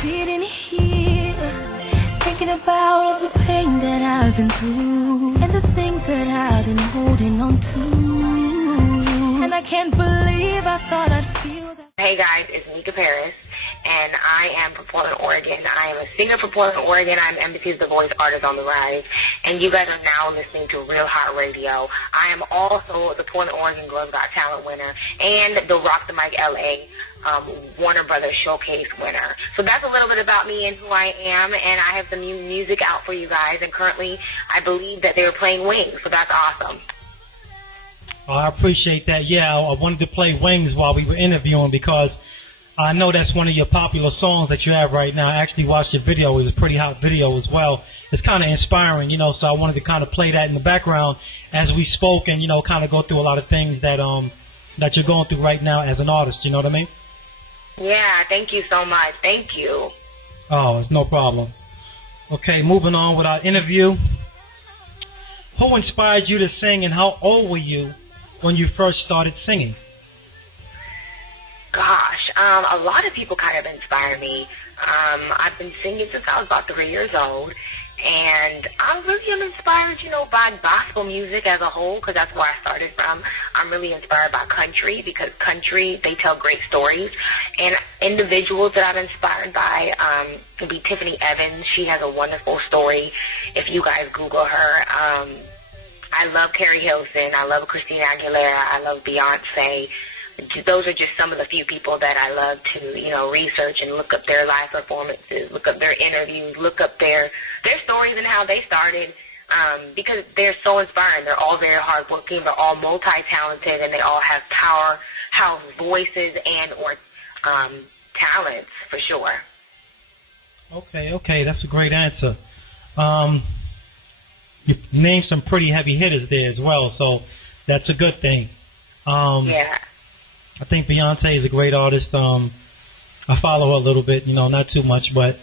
sitting here, thinking about all the pain that I've been through and the things that I've been holding on to. And I can't believe I thought I'd feel that. Hey guys, it's Mica Parris, and I am from Portland, Oregon. I am a singer from Portland, Oregon. I'm Embassy's The Voice Artist on the Rise, and you guys are now listening to Real Hot Radio. I am also the Portland, Oregon Girls Got Talent winner and the Rock the Mic LA Warner Brothers Showcase winner. So that's a little bit about me and who I am, and I have some new music out for you guys, and currently I believe that they're playing Wings, so that's awesome. I appreciate that. Yeah, I wanted to play Wings while we were interviewing because I know that's one of your popular songs that you have right now. I actually watched your video. It was a pretty hot video as well. It's kind of inspiring, you know, so I wanted to kind of play that in the background as we spoke and, you know, kind of go through a lot of things that that you're going through right now as an artist, you know what I mean? Yeah, thank you so much. Thank you. Oh, it's no problem. Okay, moving on with our interview. Who inspired you to sing and how old were you when you first started singing? Gosh, a lot of people kind of inspire me. I've been singing since I was about 3 years old, and I really am inspired, you know, by gospel music as a whole, because that's where I started from. I'm really inspired by country, because country, they tell great stories. And individuals that I'm inspired by would be Tiffany Evans. She has a wonderful story. If you guys Google her, I love Carrie Hilson. I love Christina Aguilera. I love Beyonce. Those are just some of the few people that I love to, you know, research and look up their live performances, look up their interviews, look up their stories and how they started, because they're so inspiring. They're all very hardworking. They're all multi-talented, and they all have powerhouse voices and or talents for sure. Okay, that's a great answer. You named some pretty heavy hitters there as well, so that's a good thing. Yeah. I think Beyonce is a great artist. I follow her a little bit, you know, not too much, but,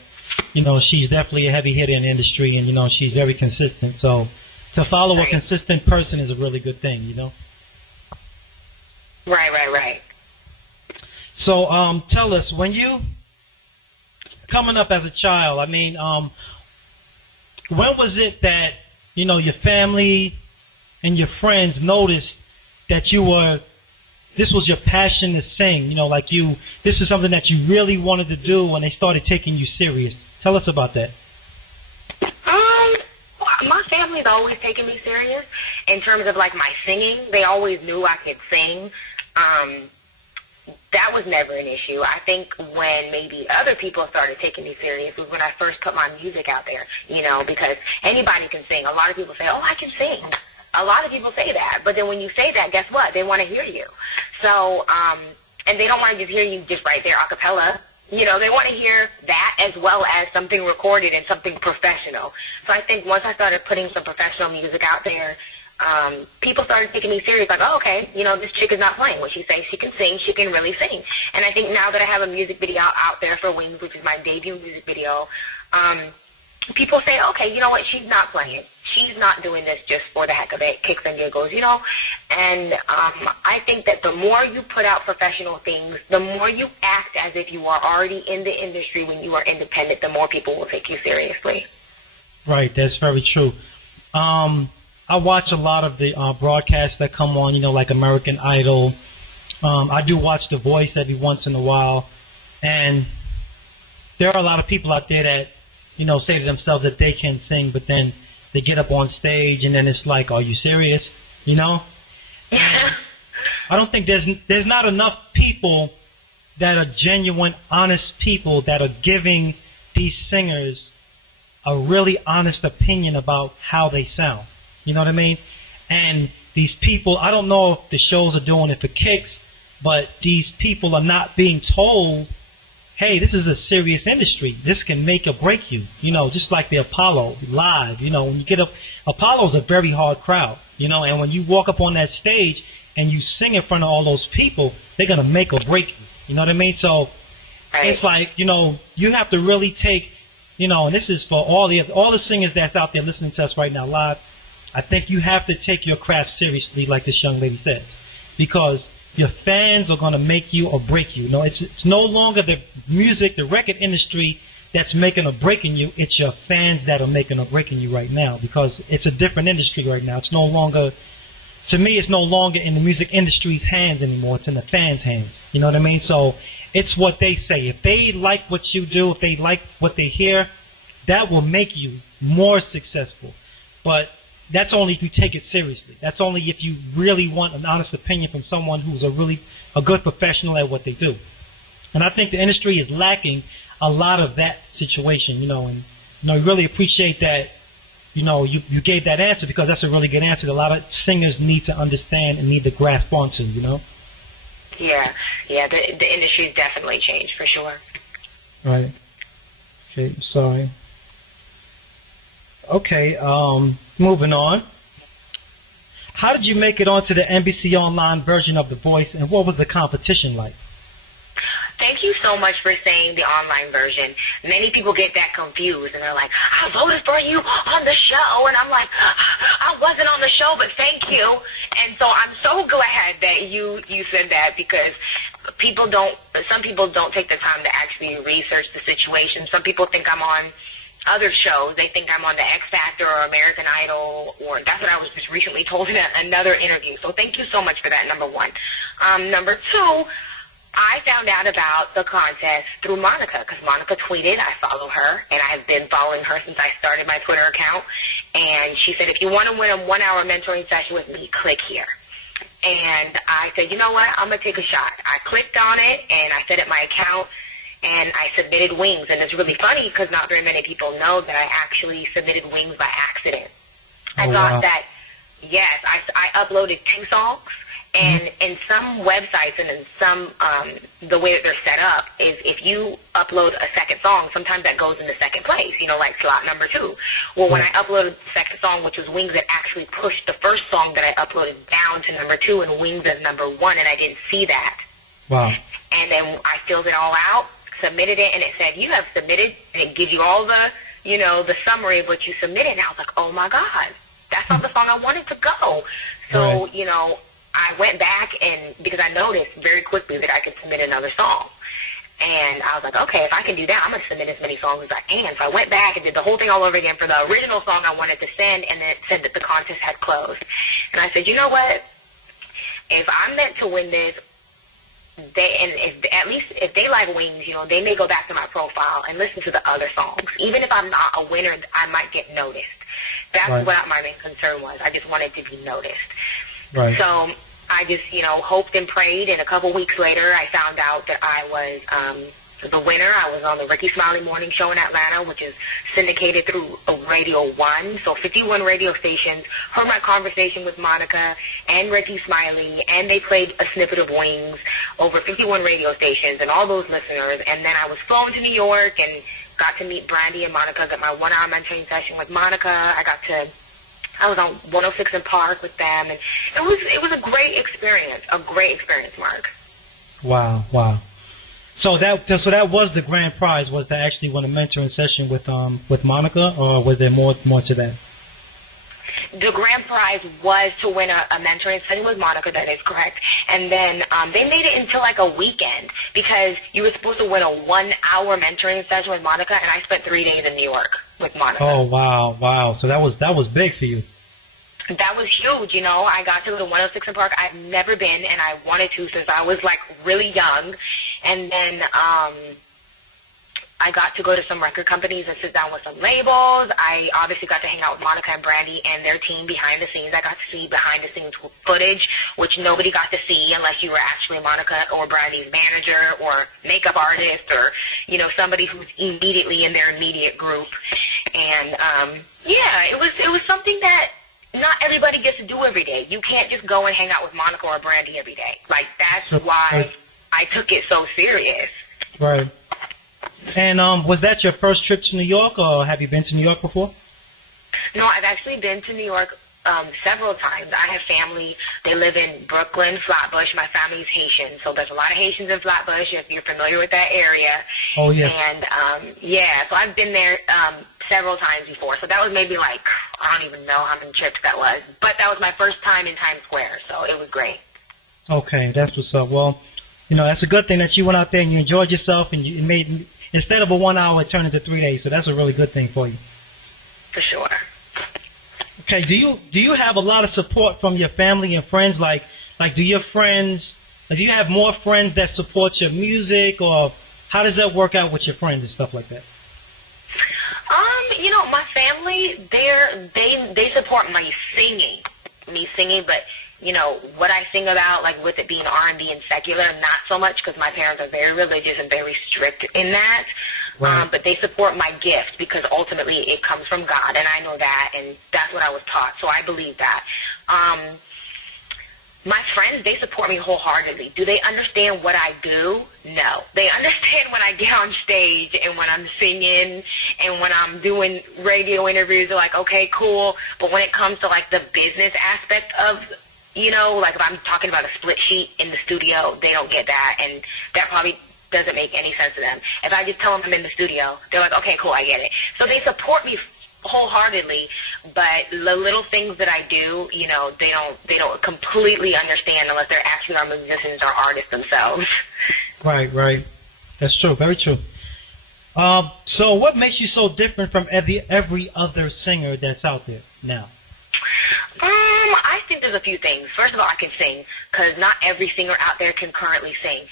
you know, she's definitely a heavy hitter in the industry, and, you know, she's very consistent. So to follow a consistent person is a really good thing, you know? Right. So tell us, when you, coming up as a child, I mean, when was it that, you know, your family and your friends noticed that this was your passion to sing, you know, like this is something that you really wanted to do when they started taking you serious? Tell us about that. My family's always taken me serious in terms of, like, my singing. They always knew I could sing. That was never an issue. I think when maybe other people started taking me serious was when I first put my music out there, you know, because anybody can sing. A lot of people say, oh, I can sing. A lot of people say that, but then when you say that, guess what? They want to hear you. So, and they don't want to just hear you just right there a cappella. You know, they want to hear that as well as something recorded and something professional. So I think once I started putting some professional music out there, people started taking me serious, like, oh, okay, you know, this chick is not playing. When she says she can sing, she can really sing. And I think now that I have a music video out there for Wings, which is my debut music video, people say, okay, you know what, she's not playing. She's not doing this just for the heck of it, kicks and giggles, you know. And I think that the more you put out professional things, the more you act as if you are already in the industry when you are independent, the more people will take you seriously. Right, that's very true. I watch a lot of the broadcasts that come on, you know, like American Idol. I do watch The Voice every once in a while. And there are a lot of people out there that, you know, say to themselves that they can sing, but then they get up on stage and then it's like, are you serious? You know? I don't think there's not enough people that are genuine, honest people that are giving these singers a really honest opinion about how they sound. You know what I mean? And these people, I don't know if the shows are doing it for kicks, but these people are not being told, hey, this is a serious industry. This can make or break you. You know, just like the Apollo live. You know, when you get up, Apollo's a very hard crowd. You know, and when you walk up on that stage and you sing in front of all those people, they're going to make or break you. You know what I mean? So it's like, you know, you have to really take, you know, and this is for all the singers that's out there listening to us right now live. I think you have to take your craft seriously, like this young lady said, because Your fans are going to make you or break you. No, it's no longer the music, the record industry that's making or breaking you. It's your fans that are making or breaking you right now, because it's a different industry right now. It's no longer, to me, it's no longer in the music industry's hands anymore. It's in the fans' hands. You know what I mean? So it's what they say. If they like what you do, if they like what they hear, that will make you more successful. But that's only if you take it seriously. That's only if you really want an honest opinion from someone who's a good professional at what they do. And I think the industry is lacking a lot of that situation, and I really appreciate that, you gave that answer, because that's a really good answer that a lot of singers need to understand and need to grasp onto, Yeah, the industry's definitely changed for sure. Right. Okay, sorry. Okay, moving on. How did you make it onto the NBC Online version of The Voice, and what was the competition like? Thank you so much for saying the online version. Many people get that confused, and they're like, I voted for you on the show. And I'm like, I wasn't on the show, but thank you. And so I'm so glad that you said that, because some people don't take the time to actually research the situation. Some people think I'm on other shows. They think I'm on the X Factor or American Idol, or that's what I was just recently told in another interview. So thank you so much for that, number one. Number two, I found out about the contest through Monica, because Monica tweeted. I follow her, and I have been following her since I started my Twitter account. And she said, if you want to win a 1-hour mentoring session with me, click here. And I said, you know what, I'm going to take a shot. I clicked on it, and I set up my account, and I submitted Wings. And it's really funny, because not very many people know that I actually submitted Wings by accident. I thought that, yes, I uploaded 2 songs. And in some websites and in some, the way that they're set up is if you upload a second song, sometimes that goes into second place, like slot number 2. Well, when I uploaded the second song, which was Wings, it actually pushed the first song that I uploaded down to number 2 and Wings as number 1, and I didn't see that. Wow. And then I filled it all out, submitted it, and it said, you have submitted, and it gives you all the, the summary of what you submitted. And I was like, oh, my God, that's not the song I wanted to go. So, I went back, and because I noticed very quickly that I could submit another song. And I was like, okay, if I can do that, I'm going to submit as many songs as I can. So I went back and did the whole thing all over again for the original song I wanted to send, and then it said that the contest had closed. And I said, you know what? If I'm meant to win this, at least if they like Wings, they may go back to my profile and listen to the other songs. Even if I'm not a winner, I might get noticed. That's what my main concern was. I just wanted to be noticed. Right. So I just, hoped and prayed, and a couple weeks later I found out that I was the winner. I was on the Ricky Smiley Morning Show in Atlanta, which is syndicated through Radio 1. So 51 radio stations heard my conversation with Monica and Ricky Smiley, and they played a snippet of Wings over 51 radio stations and all those listeners. And then I was flown to New York and got to meet Brandy and Monica, got my 1-hour mentoring session with Monica. I was on 106 in Park with them, and it was a great experience, Mark. Wow. So that was the grand prize, was to actually win a mentoring session with Monica, or was there more to that? The grand prize was to win a mentoring session with Monica, that is correct. And then they made it into like a weekend, because you were supposed to win a 1-hour mentoring session with Monica, and I spent 3 days in New York with Monica. Oh, wow. So that was big for you. That was huge, I got to go to 106 in Park. I've never been, and I wanted to since I was like really young. And then I got to go to some record companies and sit down with some labels. I obviously got to hang out with Monica and Brandy and their team behind the scenes. I got to see behind the scenes footage, which nobody got to see unless you were actually Monica or Brandy's manager or makeup artist or, somebody who's immediately in their immediate group. And it was something that not everybody gets to do every day. You can't just go and hang out with Monica or Brandy every day. Like, that's why I took it so serious. Right. And was that your first trip to New York, or have you been to New York before? No, I've actually been to New York several times. I have family. They live in Brooklyn, Flatbush. My family's Haitian, so there's a lot of Haitians in Flatbush, if you're familiar with that area. Oh, yeah. And, so I've been there several times before. So that was maybe like, I don't even know how many trips that was. But that was my first time in Times Square, so it was great. Okay, that's what's up. Well, that's a good thing that you went out there and you enjoyed yourself, and you made, instead of a 1 hour, it turned into 3 days. So that's a really good thing for you. For sure. Okay, do you have a lot of support from your family and friends? Like do your friends, do you have more friends that support your music, or how does that work out with your friends and stuff like that? My family, they support my singing, but what I sing about, like with it being R&B and secular, not so much, because my parents are very religious and very strict in that. Right. But they support my gift because ultimately it comes from God, and I know that, and that's what I was taught, so I believe that. My friends, they support me wholeheartedly. Do they understand what I do? No. They understand when I get on stage and when I'm singing and when I'm doing radio interviews. They're like, okay, cool. But when it comes to, like, the business aspect of, like if I'm talking about a split sheet in the studio, they don't get that, and that probably doesn't make any sense to them. If I just tell them I'm in the studio, they're like, okay, cool, I get it. So they support me wholeheartedly, but the little things that I do, they don't completely understand unless they're actually our musicians or artists themselves. Right. That's true, very true. So what makes you so different from every other singer that's out there now? I think there's a few things. First of all, I can sing, because not every singer out there can currently sing.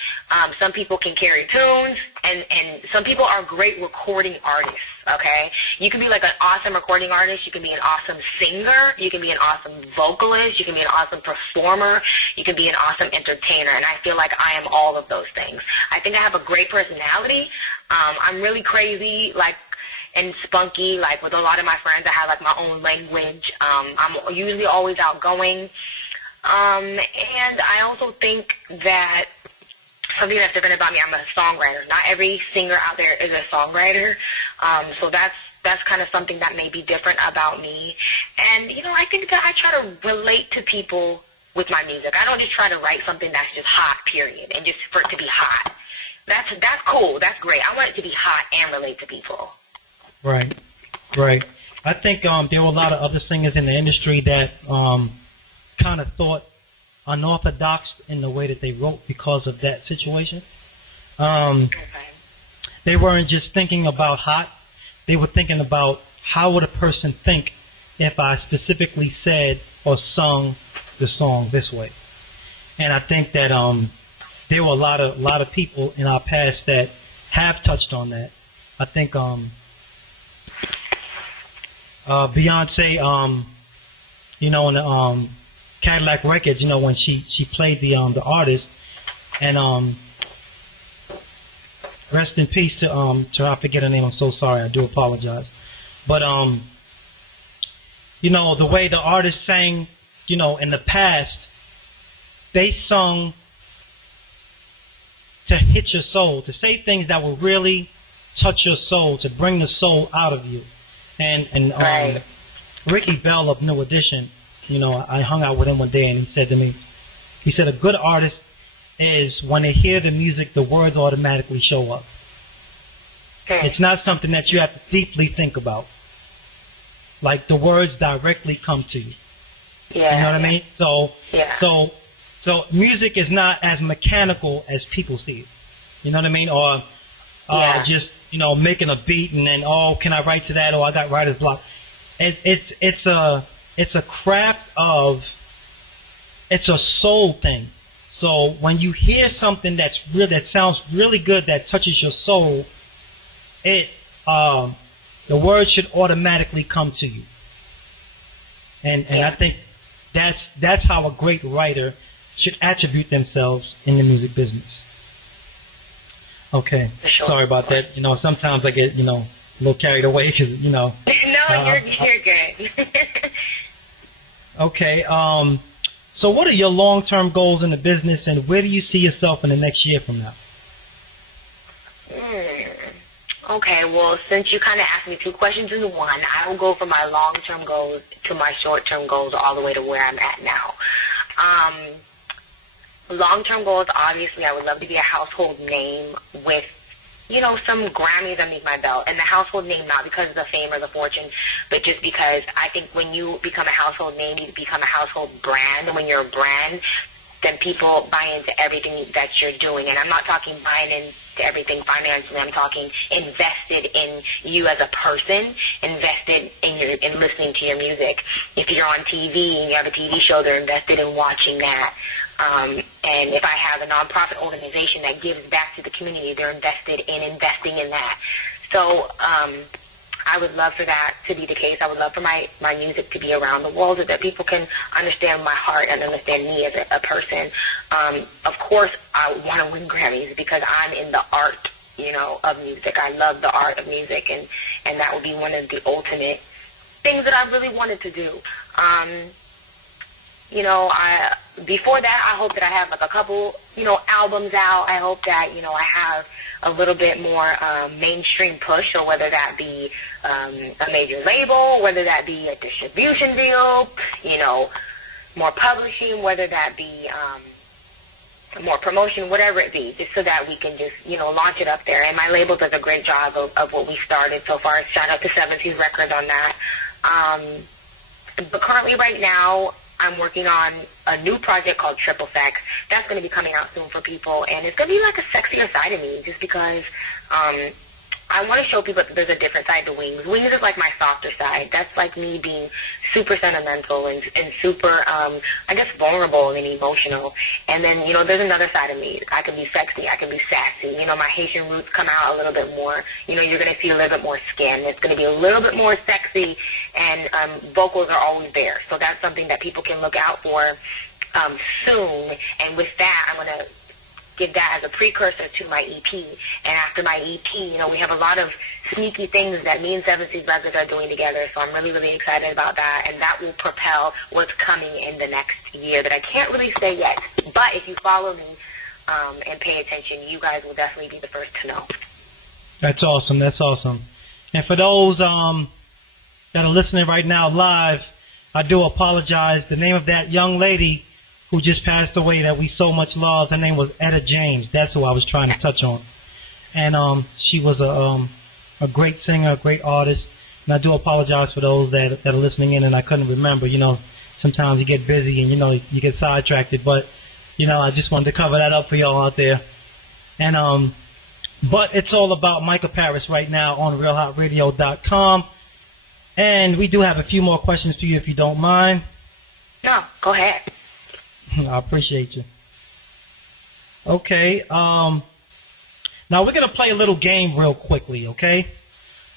Some people can carry tunes, and some people are great recording artists, okay? You can be like an awesome recording artist. You can be an awesome singer. You can be an awesome vocalist. You can be an awesome performer. You can be an awesome entertainer, and I feel like I am all of those things. I think I have a great personality. I'm really crazy, and spunky, like with a lot of my friends. I have like my own language. I'm usually always outgoing. And I also think that something that's different about me, I'm a songwriter. Not every singer out there is a songwriter. So that's kind of something that may be different about me. And, I think that I try to relate to people with my music. I don't just try to write something that's just hot, period, and just for it to be hot. That's cool. That's great. I want it to be hot and relate to people. Right. I think there were a lot of other singers in the industry that kind of thought unorthodox in the way that they wrote because of that situation. They weren't just thinking about hot. They were thinking about how would a person think if I specifically said or sung the song this way. And I think that there were a lot of people in our past that have touched on that. I think Beyonce, in the Cadillac Records, when she played the artist, and rest in peace to I forget her name. I'm so sorry. I do apologize. But the way the artist sang, in the past, they sung to hit your soul, to say things that will really touch your soul, to bring the soul out of you. And right. Ricky Bell of New Edition, I hung out with him one day, and he said to me, a good artist is when they hear the music, the words automatically show up. Okay. It's not something that you have to deeply think about. Like the words directly come to you. Yeah. You know what I mean? Yeah. So music is not as mechanical as people see it. You know what I mean? Or just making a beat and then can I write to that? I got writer's block. It's a craft of, it's a soul thing. So when you hear something that sounds really good, that touches your soul, the words should automatically come to you. And I think that's how a great writer should attribute themselves in the music business. Okay. Sure. Sorry about that. Sometimes I get, a little carried away because, No, you're good. Okay. So what are your long-term goals in the business, and where do you see yourself in the next year from now? Okay, well, since you kind of asked me two questions in one, I will go from my long-term goals to my short-term goals all the way to where I'm at now. Long-term goals, obviously, I would love to be a household name with, some Grammys underneath my belt. And the household name, not because of the fame or the fortune, but just because I think when you become a household name, you become a household brand. And when you're a brand, then people buy into everything that you're doing. And I'm not talking buying into everything financially. I'm talking invested in you as a person, invested in listening to your music. If you're on TV and you have a TV show, they're invested in watching that. And if I have a nonprofit organization that gives back to the community, they're invested in investing in that. So I would love for that to be the case. I would love for my music to be around the world so that people can understand my heart and understand me as a person. Of course, I want to win Grammys because I'm in the art, of music. I love the art of music, and that would be one of the ultimate things that I really wanted to do. Before that, I hope that I have like a couple, albums out. I hope that, I have a little bit more mainstream push, or whether that be a major label, whether that be a distribution deal, more publishing, whether that be more promotion, whatever it be, just so that we can just, launch it up there. And my label does a great job of what we started so far. Shout out to 70s Records on that. But currently right now, I'm working on a new project called Triple Sex. That's going to be coming out soon for people, and it's going to be like a sexier side of me, just because I want to show people that there's a different side to Wings. Wings is like my softer side. That's like me being super sentimental and super, vulnerable and emotional. And then, there's another side of me. I can be sexy. I can be sassy. My Haitian roots come out a little bit more. You're going to see a little bit more skin. It's going to be a little bit more sexy, and vocals are always there. So that's something that people can look out for soon. And with that, I'm going to give that as a precursor to my EP. And after my EP, we have a lot of sneaky things that me and 70s Records are doing together. So I'm really, really excited about that. And that will propel what's coming in the next year that I can't really say yet. But if you follow me and pay attention, you guys will definitely be the first to know. That's awesome. That's awesome. And for those that are listening right now live, I do apologize. The name of that young lady who just passed away that we so much love, her name was Etta James. That's who I was trying to touch on. And she was a great singer, a great artist. And I do apologize for those that are listening in and I couldn't remember. Sometimes you get busy and, you get sidetracked. But, I just wanted to cover that up for y'all out there. And but it's all about Mica Parris right now on RealHotRadio.com. And we do have a few more questions for you if you don't mind. No, go ahead. I appreciate you. Okay. Now we're gonna play a little game real quickly. Okay.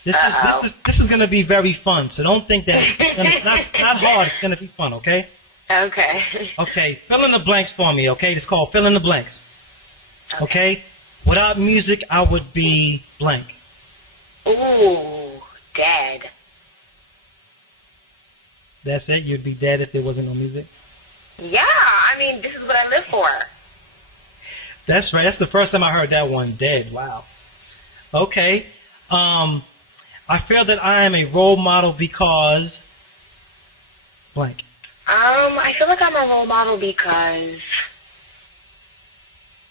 This is gonna be very fun. So don't think that it's not hard. It's gonna be fun. Okay. Okay. Okay. Fill in the blanks for me. Okay. It's called fill in the blanks. Okay. Without music, I would be blank. Ooh, dead. That's it. You'd be dead if there wasn't no music. Yeah, this is what I live for. That's right. That's the first time I heard that one. Dead. Wow. Okay. I feel that I am a role model because blank. I feel like I'm a role model because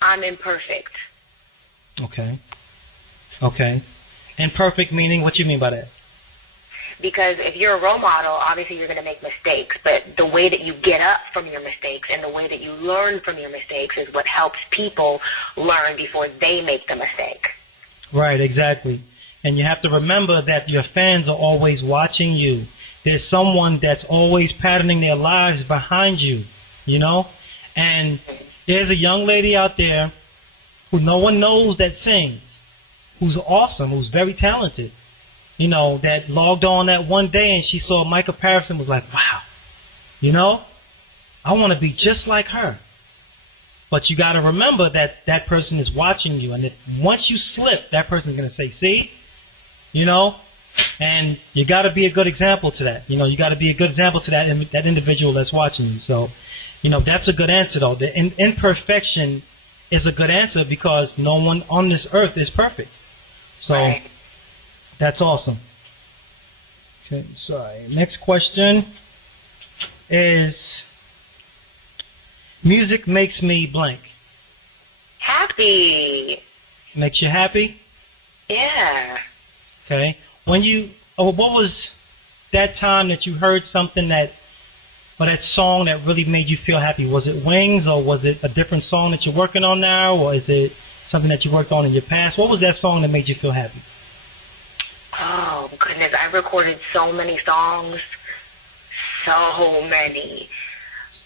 I'm imperfect. Okay. Okay. Imperfect meaning? What you mean by that? Because if you're a role model, obviously you're going to make mistakes, but the way that you get up from your mistakes and the way that you learn from your mistakes is what helps people learn before they make the mistake. Right, exactly. And you have to remember that your fans are always watching you. There's someone that's always patterning their lives behind you, And there's a young lady out there who no one knows that sings, who's awesome, who's very talented. That logged on that one day and she saw Mica Parris and was like, wow, I want to be just like her. But you got to remember that that person is watching you. And if once you slip, that person's going to say, see, and you got to be a good example to that. You got to be a good example to that individual that's watching you. So, that's a good answer, though. The imperfection is a good answer because no one on this earth is perfect. So. Right. That's awesome. Okay, sorry. Next question is, music makes me blank. Happy. Makes you happy? Yeah. Okay. What was that time that you heard something that or that song that really made you feel happy? Was it Wings, or was it a different song that you're working on now, or is it something that you worked on in your past? What was that song that made you feel happy? Oh, goodness. I've recorded so many songs. So many.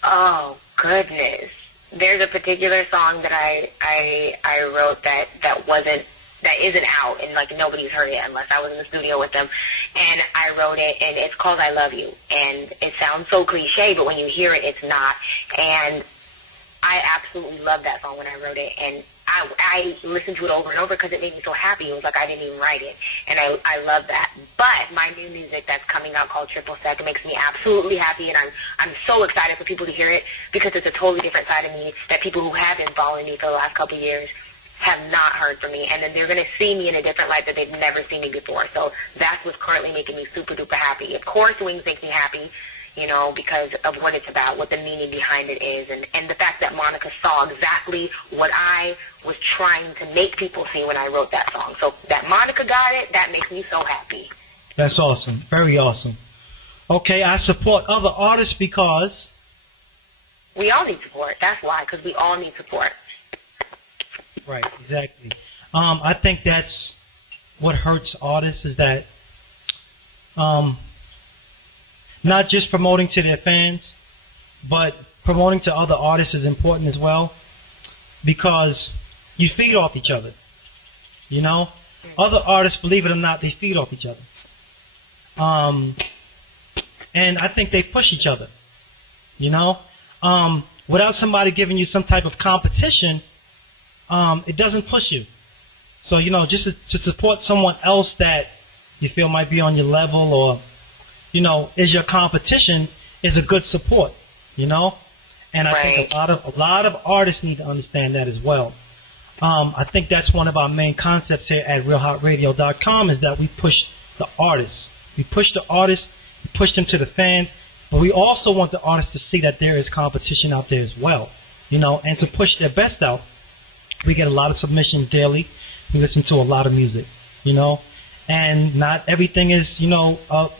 Oh, goodness. There's a particular song that I wrote that isn't out, and like nobody's heard it unless I was in the studio with them. And I wrote it, and it's called I Love You. And it sounds so cliche, but when you hear it, it's not. And I absolutely loved that song when I wrote it, and I listened to it over and over because it made me so happy. It was like I didn't even write it, and I love that. But my new music that's coming out called Triple Sec makes me absolutely happy, and I'm so excited for people to hear it because it's a totally different side of me that people who have been following me for the last couple of years have not heard from me, and then they're going to see me in a different light that they've never seen me before. So that's what's currently making me super duper happy. Of course, Wings makes me happy, you know, because of what it's about, what the meaning behind it is, and the fact that Monica saw exactly what I was trying to make people see when I wrote that song. So that Monica got it, that makes me so happy. That's awesome. Very awesome. Okay, I support other artists because... we all need support. That's why, because we all need support. Right, exactly. I think that's what hurts artists is that not just promoting to their fans, but promoting to other artists is important as well because you feed off each other. You know? Other artists, believe it or not, they feed off each other. And I think they push each other. You know? Without somebody giving you some type of competition, it doesn't push you. So, you know, just to support someone else that you feel might be on your level or, you know, is your competition is a good support, you know? And I think a lot of artists need to understand that as well. I think that's one of our main concepts here at RealHotRadio.com is that we push the artists. We push the artists, we push them to the fans, but we also want the artists to see that there is competition out there as well, you know, and to push their best out. We get a lot of submissions daily. We listen to a lot of music, you know, and not everything is, you know, up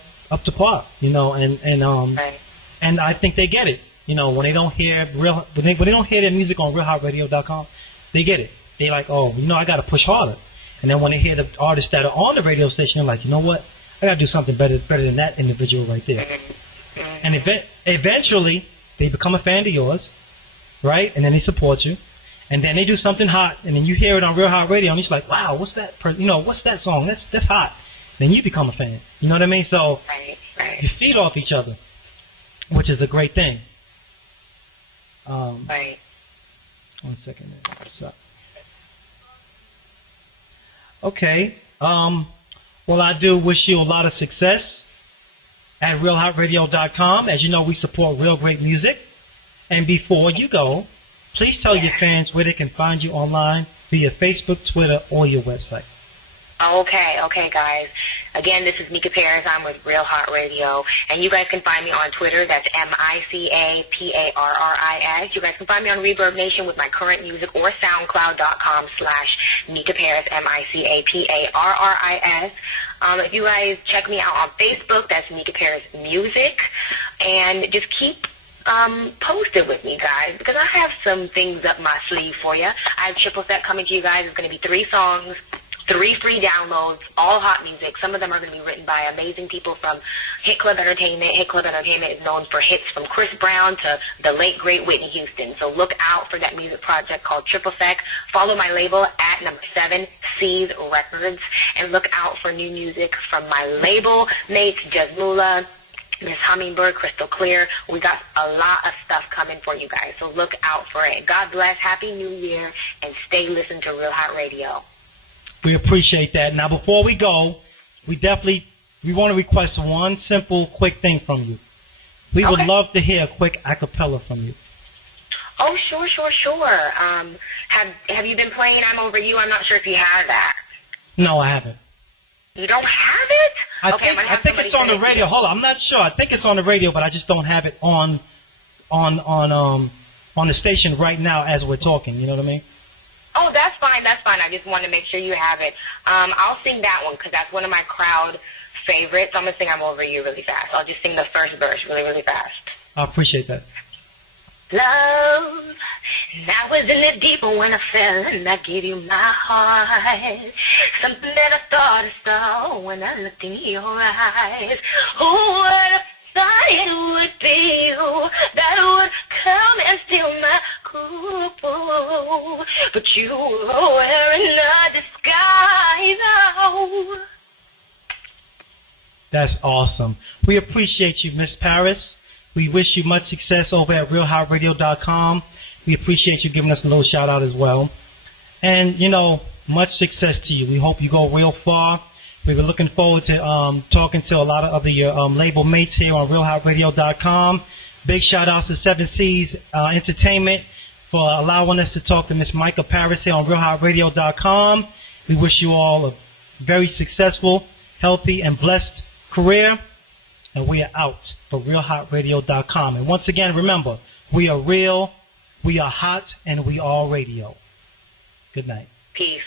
to par, you know, and I think they get it, you know, when they don't hear when they don't hear their music on RealHotRadio.com, they get it. They like, oh, you know, I got to push harder. And then when they hear the artists that are on the radio station, they're like, you know what, I got to do something better than that individual right there. And eventually they become a fan of yours, right? And then they support you. And then they do something hot, and then you hear it on Real Hot Radio, and you're like, wow, what's that? You know, what's that song? That's hot. Then you become a fan. You know what I mean? So you feed off each other, which is a great thing. Right. 1 second. What's up? Okay. Well, I do wish you a lot of success at RealHotRadio.com. As you know, we support real great music. And before you go, please tell your fans where they can find you online via Facebook, Twitter, or your website. Okay, guys. Again, this is Mica Parris. I'm with Real Hot Radio, and you guys can find me on Twitter. That's MicaParris. You guys can find me on Reverb Nation with my current music or SoundCloud.com/Mica Parris, MicaParris. If you guys check me out on Facebook, that's Mica Parris Music, and just keep posted with me, guys, because I have some things up my sleeve for you. I have Triple Set coming to you guys. It's going to be 3 songs, 3 free downloads, all hot music. Some of them are going to be written by amazing people from Hit Club Entertainment. Hit Club Entertainment is known for hits from Chris Brown to the late, great Whitney Houston. So look out for that music project called Triple Sec. Follow my label at number 7, C's Records, and look out for new music from my label mates, Jazmula, Miss Hummingbird, Crystal Clear. We got a lot of stuff coming for you guys, so look out for it. God bless, Happy New Year, and stay listening to Real Hot Radio. We appreciate that. Now, before we go, we want to request one simple, quick thing from you. We would love to hear a quick a cappella from you. Oh, sure. Have you been playing I'm Over You? I'm not sure if you have that. No, I haven't. You don't have it? I think it's on the radio. Hold on, I'm not sure. I think it's on the radio, but I just don't have it on the station right now as we're talking. You know what I mean? Oh, that's fine. I just wanted to make sure you have it. I'll sing that one because that's one of my crowd favorites. I'm going to sing I'm Over You really fast. I'll just sing the first verse really, really fast. I appreciate that. Love, and I was in it deeper when I fell and I gave you my heart. Something that I thought I saw when I looked in your eyes. Who would have thought it would be you that would come and steal my cool? But you were wearing a disguise. Oh. That's awesome. We appreciate you, Miss Parris. We wish you much success over at realhotradio.com. We appreciate you giving us a little shout out as well. And, you know, much success to you. We hope you go real far. We've been looking forward to talking to a lot of your label mates here on realhotradio.com. Big shout out to 7 Seas Entertainment for allowing us to talk to Miss Mica Parris here on realhotradio.com. We wish you all a very successful, healthy, and blessed career. And we are out for realhotradio.com. And once again, remember, we are real, we are hot, and we are radio. Good night. Peace.